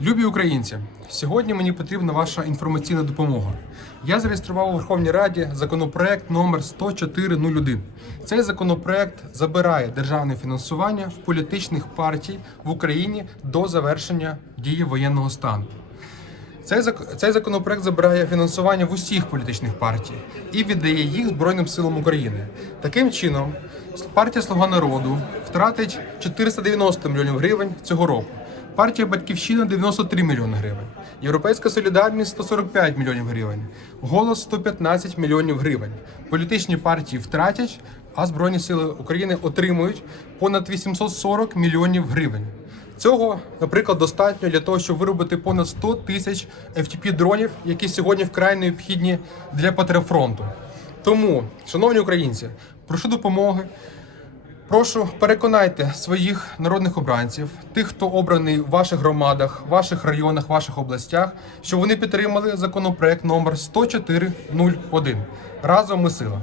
Любі українці, сьогодні мені потрібна ваша інформаційна допомога. Я зареєстрував у Верховній Раді законопроект номер 10401. Цей законопроект забирає державне фінансування в політичних партій в Україні до завершення дії воєнного стану. Цей, цей законопроект забирає фінансування в усіх політичних партій і віддає їх Збройним силам України. Таким чином, партія Слуга народу втратить 490 мільйонів гривень цього року. Партія Батьківщина 93 мільйони гривень. Європейська солідарність 145 мільйонів гривень. Голос 115 мільйонів гривень. Політичні партії втратять, а Збройні сили України отримують понад 840 мільйонів гривень. Цього, наприклад, достатньо для того, щоб виробити понад 100 тисяч FTP дронів, які сьогодні вкрай необхідні для потреб фронту. Тому, шановні українці, прошу допомоги. Прошу переконайте своїх народних обранців, тих, хто обраний в ваших громадах, ваших районах, ваших областях, щоб вони підтримали законопроект номер 10401. Разом ми сила.